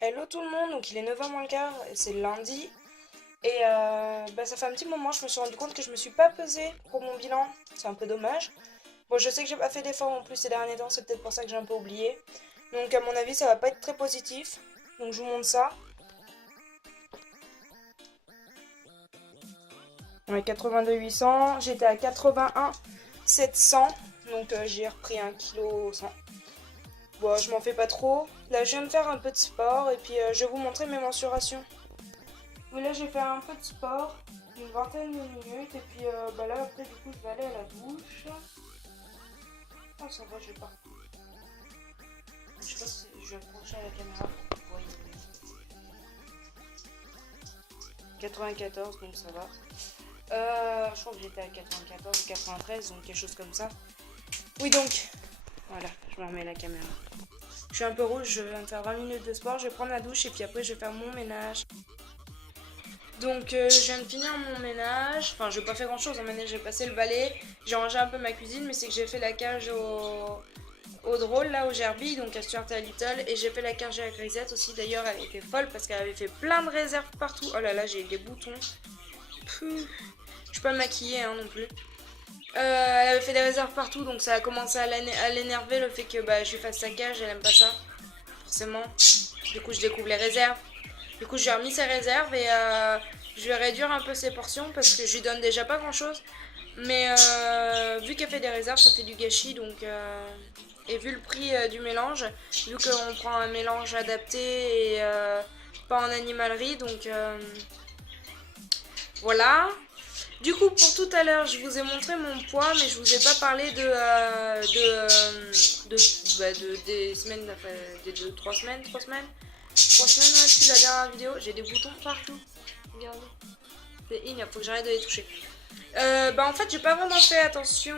Hello tout le monde, donc il est 9h moins le quart, et c'est le lundi. Et ça fait un petit moment, je me suis rendu compte que je me suis pas pesée pour mon bilan. C'est un peu dommage. Bon, je sais que j'ai pas fait d'efforts en plus ces derniers temps, c'est peut-être pour ça que j'ai un peu oublié. Donc à mon avis, ça va pas être très positif. Donc je vous montre ça. Ouais, 82 800, j'étais à 81 700, donc j'ai repris 1 kg 100. Bon, je m'en fais pas trop. Là, je viens de faire un peu de sport et puis je vais vous montrer mes mensurations. Oui, là, j'ai fait un peu de sport, une vingtaine de minutes, et puis là, après, du coup, je vais aller à la douche. Ah, ça va, je vais pas. Je sais pas si je vais approcher à la caméra pour que vous voyez. 94, donc ça va. Je crois que j'étais à 94 ou 93, donc quelque chose comme ça. Oui, donc, voilà, je me remets la caméra. Je suis un peu rouge, je viens de faire 20 minutes de sport, je vais prendre la douche et puis après, je vais faire mon ménage. Donc je viens de finir mon ménage, enfin je n'ai pas fait grand chose en ménage, j'ai passé le balai, j'ai rangé un peu ma cuisine, mais c'est que j'ai fait la cage au drôle là, au gerbille, donc à Stuart et à Little, et j'ai fait la cage à la grisette aussi, d'ailleurs elle était folle parce qu'elle avait fait plein de réserves partout. Oh là là, j'ai des boutons. Puh. Je suis pas maquillée hein, non plus. Elle avait fait des réserves partout, donc ça a commencé à l'énerver le fait que je lui fasse sa cage, elle aime pas ça, forcément. Du coup je découvre les réserves. Du coup, je lui ai remis ses réserves et je vais réduire un peu ses portions parce que je lui donne déjà pas grand chose. Mais vu qu'elle fait des réserves, ça fait du gâchis. Donc, et vu le prix du mélange, vu qu'on prend un mélange adapté et pas en animalerie, donc voilà. Du coup, pour tout à l'heure, je vous ai montré mon poids, mais je vous ai pas parlé des semaines, enfin, des 3 semaines, 3 semaines. 3 semaines, ouais, depuis la dernière vidéo. J'ai des boutons partout. Regardez. C'est ignoble, faut que j'arrête de les toucher. En fait, j'ai pas vraiment fait attention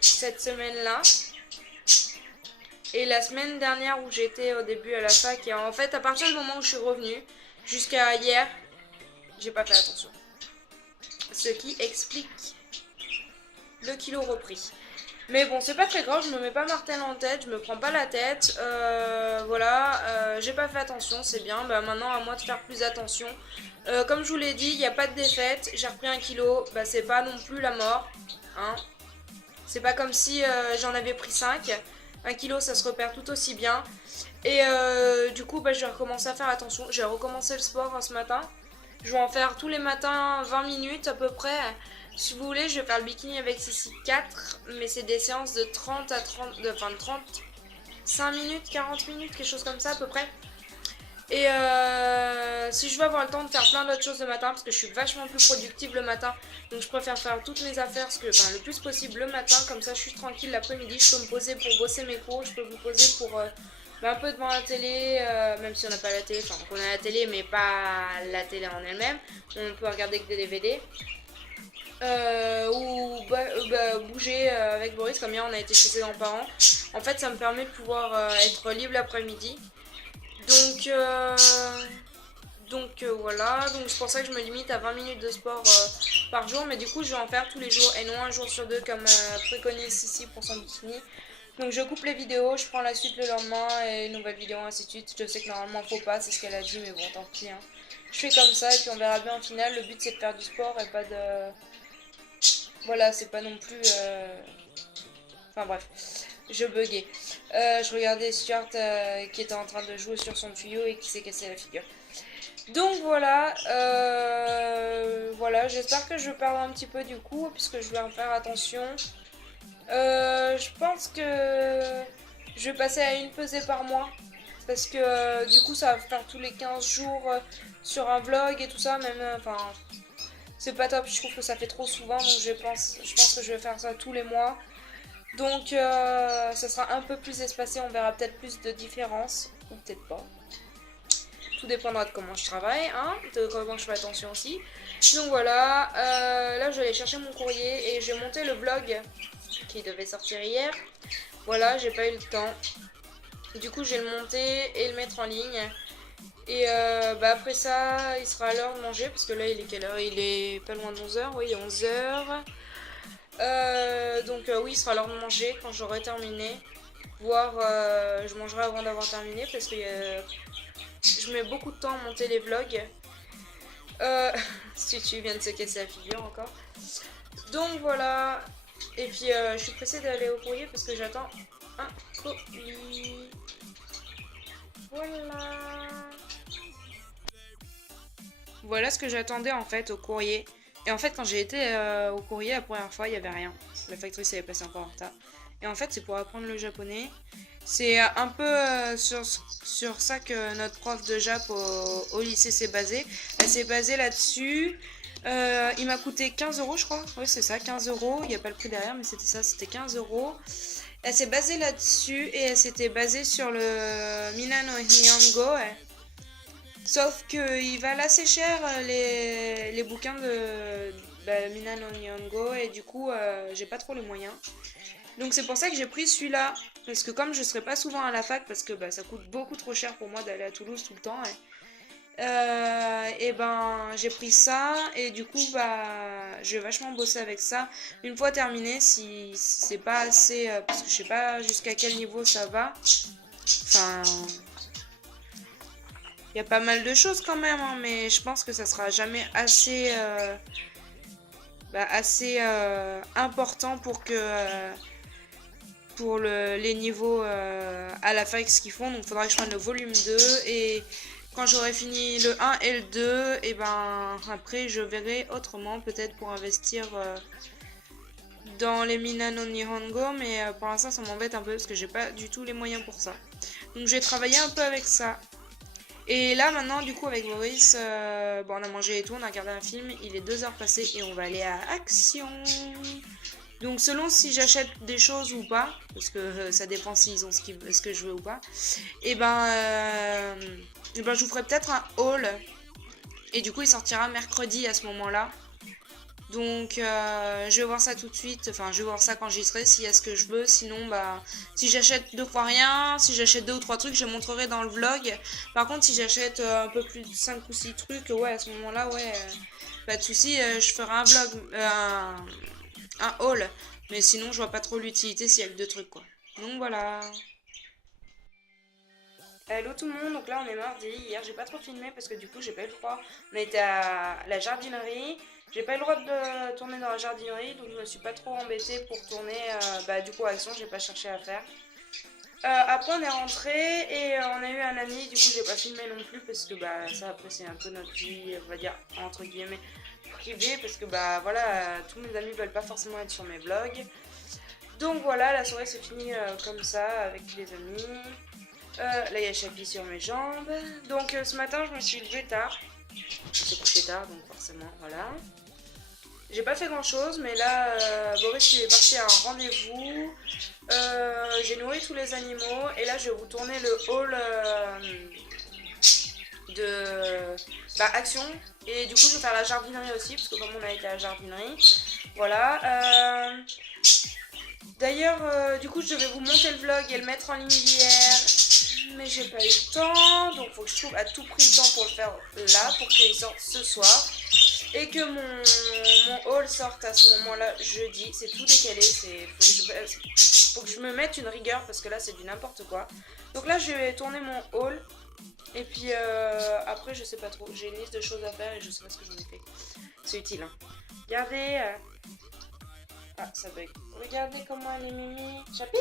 cette semaine-là. Et la semaine dernière où j'étais au début à la fac, et en fait, à partir du moment où je suis revenue, jusqu'à hier, j'ai pas fait attention. Ce qui explique le kilo repris. Mais bon, c'est pas très grave, je me mets pas martel en tête, je me prends pas la tête. J'ai pas fait attention, c'est bien. Maintenant, à moi de faire plus attention. Comme je vous l'ai dit, il n'y a pas de défaite. J'ai repris 1 kg, c'est pas non plus la mort. Hein. C'est pas comme si j'en avais pris 5. 1 kg, ça se repère tout aussi bien. Et du coup, je vais recommencer à faire attention. J'ai recommencé le sport ce matin. Je vais en faire tous les matins 20 minutes à peu près. Si vous voulez, je vais faire le bikini avec Cécile 4, mais c'est des séances de 30 à 30, de 35 minutes, 40 minutes, quelque chose comme ça à peu près. Et si je veux avoir le temps de faire plein d'autres choses le matin, parce que je suis vachement plus productive le matin, donc je préfère faire toutes mes affaires le plus possible le matin, comme ça je suis tranquille l'après-midi, je peux me poser pour bosser mes cours, je peux me poser pour un peu devant la télé, même si on n'a pas la télé, enfin on a la télé mais pas la télé en elle-même, on peut regarder que des DVD. Bouger avec Boris, comme hier on a été chez ses grands-parents. En fait, ça me permet de pouvoir être libre l'après-midi. Donc, voilà, donc c'est pour ça que je me limite à 20 minutes de sport par jour, mais du coup je vais en faire tous les jours et non un jour sur deux comme préconise ici pour son bikini. Donc je coupe les vidéos, je prends la suite le lendemain et une nouvelle vidéo ainsi de suite. Je sais que normalement faut pas, c'est ce qu'elle a dit, mais bon tant pis. Hein. Je fais comme ça et puis on verra bien au final. Le but c'est de faire du sport et pas de... Voilà, c'est pas non plus... Enfin bref, je buguais. Je regardais Stuart qui était en train de jouer sur son tuyau et qui s'est cassé la figure. Donc voilà, j'espère que je perdrai un petit peu du coup, puisque je vais en faire attention. Je pense que je vais passer à une pesée par mois, parce que du coup ça va faire tous les 15 jours sur un vlog et tout ça, même, c'est pas top, je trouve que ça fait trop souvent, donc je pense que je vais faire ça tous les mois. Donc ça sera un peu plus espacé, on verra peut-être plus de différence, ou peut-être pas. Tout dépendra de comment je travaille, hein, de comment je fais attention aussi. Donc voilà, là je vais aller chercher mon courrier et j'ai monté le vlog qui devait sortir hier. Voilà, j'ai pas eu le temps. Du coup, je vais le monter et le mettre en ligne. Et après ça, il sera à l'heure de manger parce que là, il est quelle heure? Il est pas loin de 11h. Oui, il est 11h. Oui, il sera à l'heure de manger quand j'aurai terminé. voire je mangerai avant d'avoir terminé parce que je mets beaucoup de temps à monter les vlogs. Si tu viens de se casser la figure encore. Donc voilà. Et puis je suis pressée d'aller au courrier parce que j'attends un colis. Voilà. Voilà ce que j'attendais en fait au courrier. Et en fait quand j'ai été au courrier la première fois, il n'y avait rien. La factrice avait passé encore en retard. Et en fait c'est pour apprendre le japonais. C'est un peu sur ça que notre prof de Jap au lycée s'est basée. Elle s'est basée là-dessus. Il m'a coûté 15 euros, je crois. Oui, c'est ça, 15 euros. Il n'y a pas le prix derrière, mais c'était ça, c'était 15 euros. Elle s'est basée là-dessus et elle s'était basée sur le Minano Nihongo. Sauf qu'il valent assez cher les bouquins de Minano Nihongo et du coup, j'ai pas trop les moyens. Donc c'est pour ça que j'ai pris celui-là. Parce que comme je serai pas souvent à la fac, parce que ça coûte beaucoup trop cher pour moi d'aller à Toulouse tout le temps. Et ben j'ai pris ça et du coup je vais vachement bosser avec ça. Une fois terminé, si c'est pas assez, parce que je sais pas jusqu'à quel niveau ça va. Enfin, il y a pas mal de choses quand même, hein, mais je pense que ça sera jamais assez, important pour que pour les niveaux à la fac ce qu'ils font. Donc il faudra que je prenne le volume 2 et quand j'aurai fini le 1 et le 2, et ben après je verrai autrement peut-être pour investir dans les Minano Nihongo, mais pour l'instant ça m'embête un peu parce que j'ai pas du tout les moyens pour ça. Donc j'ai travaillé un peu avec ça. Et là maintenant du coup avec Boris, on a mangé et tout, on a regardé un film, il est 2 heures passées et on va aller à Action. Donc selon si j'achète des choses ou pas, parce que ça dépend s'ils ont ce que je veux ou pas, et je vous ferai peut-être un haul. Et du coup il sortira mercredi à ce moment-là. Donc je vais voir ça tout de suite, enfin je vais voir ça quand j'y serai, s'il y a ce que je veux. Sinon si j'achète 2 fois rien, si j'achète 2 ou 3 trucs, je montrerai dans le vlog. Par contre si j'achète un peu plus de 5 ou 6 trucs, ouais à ce moment-là, ouais, pas de soucis, je ferai un vlog, un haul. Mais sinon je vois pas trop l'utilité s'il y a que 2 trucs quoi. Donc voilà. Hello tout le monde, donc là on est mardi, hier j'ai pas trop filmé parce que du coup j'ai pas eu le droit, on a été à la jardinerie, j'ai pas eu le droit de tourner dans la jardinerie donc je me suis pas trop embêtée pour tourner, du coup Action j'ai pas cherché à faire. Après on est rentré et on a eu un ami, du coup j'ai pas filmé non plus parce que ça après c'est un peu notre vie, on va dire entre guillemets privée parce que voilà, tous mes amis veulent pas forcément être sur mes vlogs. Donc voilà, la soirée s'est finie comme ça avec les amis. Là, il y a Chapi sur mes jambes. Donc, ce matin, je me suis levée tard. Je me suis couchée tard, donc forcément, voilà. J'ai pas fait grand chose, mais là, Boris il est parti à un rendez-vous. J'ai nourri tous les animaux. Et là, je vais vous tourner le haul de Action. Et du coup, je vais faire la jardinerie aussi, parce que comme on a été à la jardinerie. Voilà. D'ailleurs, du coup, je devais vous monter le vlog et le mettre en ligne hier. Mais j'ai pas eu le temps, donc faut que je trouve à tout prix le temps pour le faire là, pour qu'il sorte ce soir. Et que mon haul sorte à ce moment-là jeudi. C'est tout décalé, faut que je me mette une rigueur parce que là c'est du n'importe quoi. Donc là je vais tourner mon haul. Et puis après je sais pas trop, j'ai une liste de choses à faire et je sais pas ce que j'en ai fait. C'est utile hein. Regardez. Ah ça bug. Regardez comment elle est mimi. Chapi,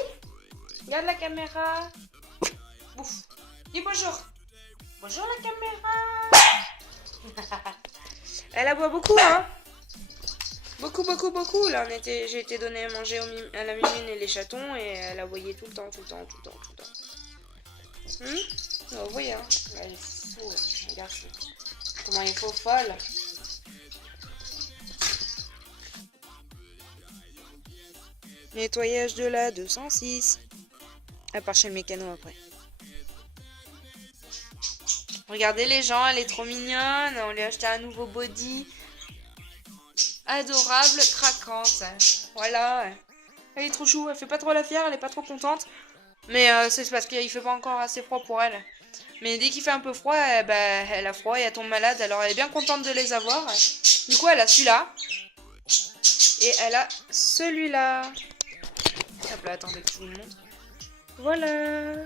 regarde la caméra. Ouf. Dis bonjour. Bonjour la caméra. Elle aboie beaucoup hein. Beaucoup. Là j'ai été donné à manger à la mimine et les chatons et elle aboyait tout le temps. Vous voyez hein. Là, elle est fou. Regarde comment il faut folle. Nettoyage de la 206. À part chez le mécano après. Regardez les gens, elle est trop mignonne. On lui a acheté un nouveau body. Adorable, craquante. Voilà. Elle est trop chou, elle fait pas trop la fière, elle est pas trop contente. Mais c'est parce qu'il fait pas encore assez froid pour elle. Mais dès qu'il fait un peu froid, elle a froid et elle tombe malade. Alors elle est bien contente de les avoir. Du coup, elle a celui-là. Et elle a celui-là. Hop là, attendez que je vous le montre. Voilà.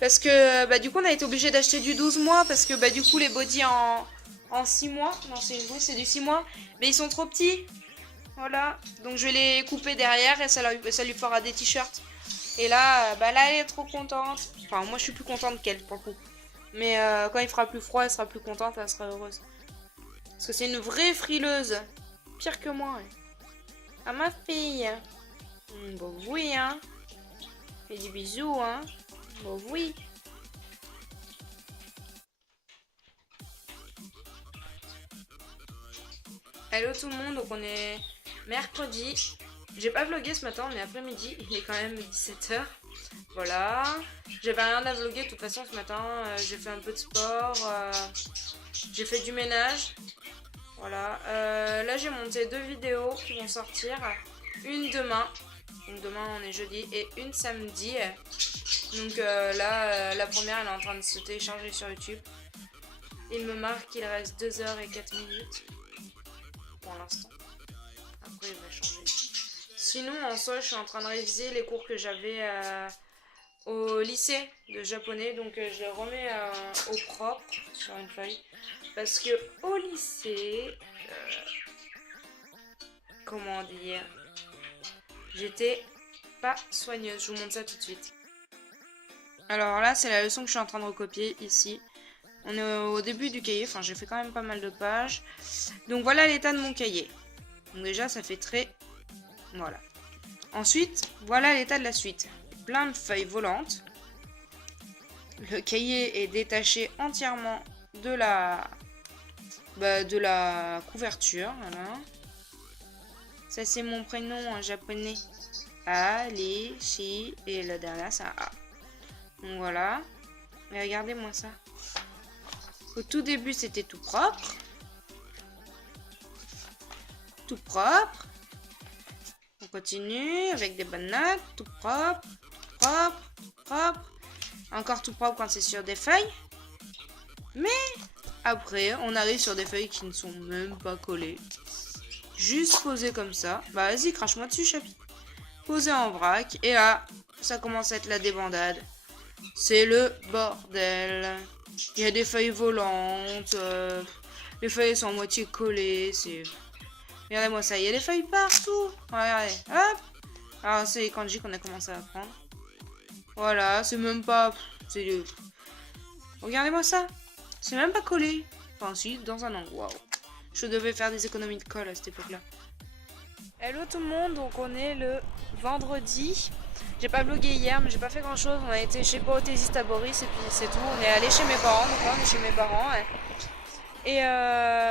Parce que bah, du coup on a été obligé d'acheter du 12 mois parce que bah, du coup les bodys en 6 mois, non c'est du 6 mois, mais ils sont trop petits. Voilà, donc je vais les couper derrière et ça lui fera des t-shirts. Et là, bah là elle est trop contente. Enfin moi je suis plus contente qu'elle pour le coup. Mais quand il fera plus froid, elle sera plus contente, elle sera heureuse. Parce que c'est une vraie frileuse. Pire que moi. Ouais. Ah ma fille. Bon oui hein. Fais des bisous hein. Bon oui. Hello tout le monde, donc on est mercredi. J'ai pas vlogué ce matin, on est après-midi, il est quand même 17h. Voilà. J'avais rien à vloguer de toute façon ce matin, j'ai fait un peu de sport, j'ai fait du ménage. Voilà. Là j'ai monté 2 vidéos qui vont sortir. Une demain, donc demain on est jeudi, et une samedi. Donc là, la première elle est en train de se télécharger sur YouTube. Il me marque qu'il reste 2h04 pour l'instant. Après, il va changer. Sinon, en soi, je suis en train de réviser les cours que j'avais au lycée de japonais. Donc, je les remets au propre sur une feuille. Parce que au lycée, comment dire, j'étais pas soigneuse. Je vous montre ça tout de suite. Alors là, c'est la leçon que je suis en train de recopier ici. On est au début du cahier. Enfin, j'ai fait quand même pas mal de pages. Donc, voilà l'état de mon cahier. Donc déjà, ça fait très... Voilà. Ensuite, voilà l'état de la suite. Plein de feuilles volantes. Le cahier est détaché entièrement de la couverture. Voilà. Ça, c'est mon prénom en japonais. A, Li, Shi. Et le dernier, c'est un A. Donc voilà. Et regardez-moi ça. Au tout début, c'était tout propre. Tout propre. On continue avec des bonnes notes. Tout propre. Propre. Propre. Encore tout propre quand c'est sur des feuilles. Mais après, on arrive sur des feuilles qui ne sont même pas collées. Juste posées comme ça. Bah vas-y, crache-moi dessus, chapi. Posées en vrac. Et là, ça commence à être la débandade. C'est le bordel. Il y a des feuilles volantes. Les feuilles sont à moitié collées. C'est... Regardez-moi ça, il y a des feuilles partout. Regardez, hop. Alors c'est quand j'ai qu'on a commencé à apprendre. Voilà, c'est même pas... C'est... Regardez-moi ça. C'est même pas collé. Enfin si, dans un angle. Waouh. Je devais faire des économies de colle à cette époque-là. Hello tout le monde, donc on est le vendredi. J'ai pas vlogué hier, mais j'ai pas fait grand chose. On a été chez Prothésiste à Boris et puis c'est tout. On est allé chez mes parents, donc là on est chez mes parents. Et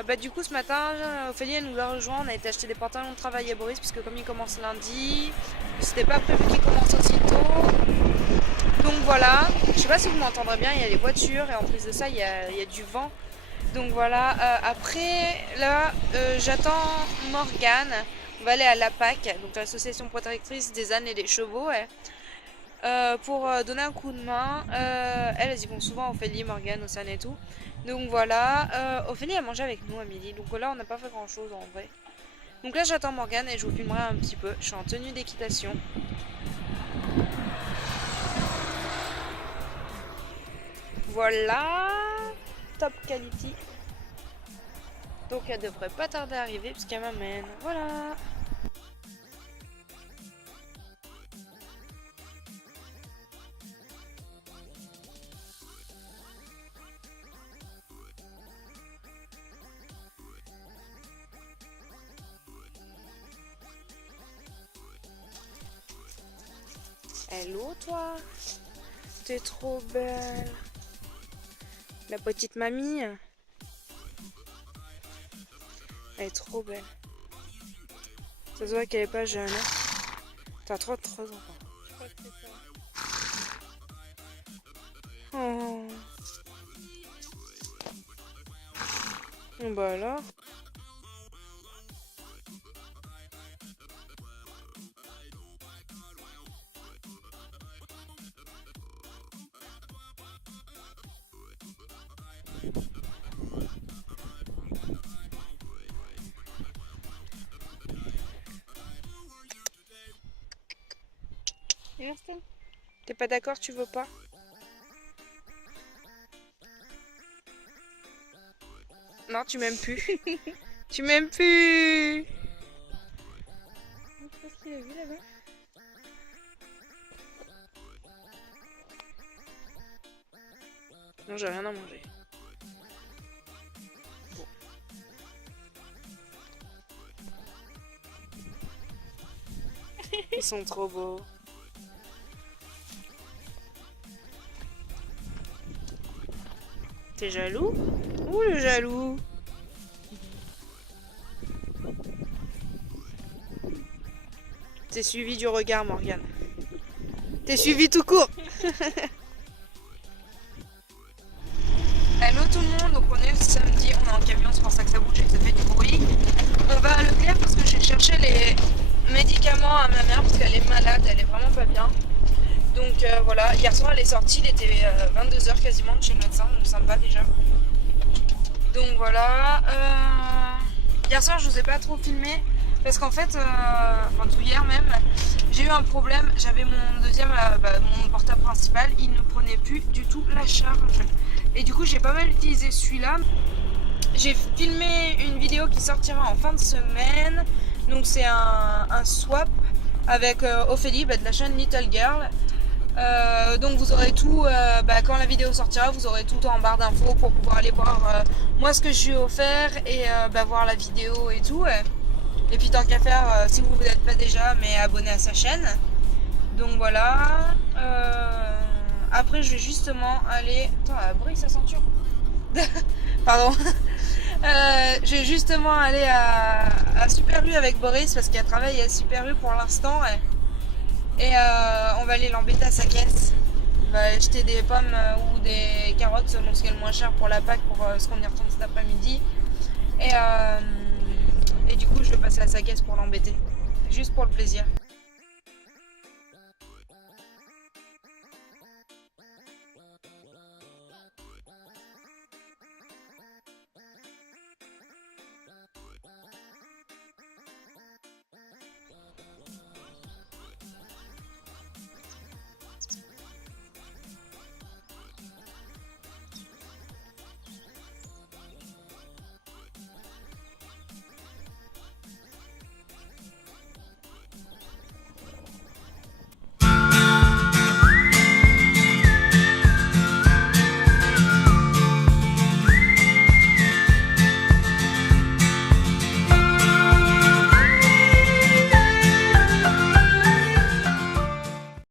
bah du coup ce matin, Ophélie elle nous a rejoint. On a été acheter des pantalons de travail à Boris, puisque comme il commence lundi, c'était pas prévu qu'il commence aussitôt. Donc voilà, je sais pas si vous m'entendrez bien, il y a les voitures et en plus de ça il y a du vent. Donc voilà, après là j'attends Morgane, on va aller à l'APAC, donc l'association protectrice des ânes et des chevaux, pour donner un coup de main. Elles y vont souvent, Ophélie, Morgane, Océane et tout. Donc voilà, Ophélie a mangé avec nous à midi, donc là on n'a pas fait grand chose en vrai. Donc là j'attends Morgane et je vous filmerai un petit peu, je suis en tenue d'équitation. Voilà, top quality. Donc elle devrait pas tarder à arriver puisqu'elle m'amène. Voilà. Hello toi. T'es trop belle. La petite mamie. Elle est trop belle. Ça se voit qu'elle est pas jeune. Hein. T'as trop de 3 ans. Je crois que c'est ça. Oh. Bon bah alors. Merci. T'es pas d'accord, tu veux pas? Non, tu m'aimes plus. Tu m'aimes plus. Qu'est-ce qu'il a vu là-bas? Non, j'ai rien à manger. Bon. Ils sont trop beaux. T'es jaloux? Ouh, le jaloux! T'es suivi du regard, Morgane. T'es suivi tout court! Hello tout le monde, donc on est le samedi, on est en camion, c'est pour ça que ça bouge et que ça fait du bruit. On va à Leclerc parce que j'ai cherché les médicaments à ma mère parce qu'elle est malade, elle est vraiment pas bien. Donc voilà, hier soir elle est sortie, il était 22h quasiment de chez le médecin, donc sympa déjà. Donc voilà, hier soir je vous ai pas trop filmé parce qu'en fait, enfin tout hier même, j'ai eu un problème, j'avais mon deuxième, mon portable principal, il ne prenait plus du tout la charge. Et du coup j'ai pas mal utilisé celui-là. J'ai filmé une vidéo qui sortira en fin de semaine, donc c'est un swap avec Ophélie de la chaîne Little Girl. Donc vous aurez tout, quand la vidéo sortira, vous aurez tout en barre d'infos pour pouvoir aller voir moi ce que je lui ai offert et voir la vidéo et tout. Et puis tant qu'à faire, si vous n'êtes pas déjà, mais abonnez à sa chaîne. Donc voilà. Après je vais justement aller... Attends, elle brille sa ceinture. Pardon. Je vais justement aller à Super U avec Boris parce qu'il travaille à Super U pour l'instant. Et on va aller l'embêter à sa caisse. On va acheter des pommes ou des carottes selon ce qui est le moins cher pour la Pâques pour ce qu'on y retourne cet après-midi. Et du coup je vais passer à sa caisse pour l'embêter. Juste pour le plaisir.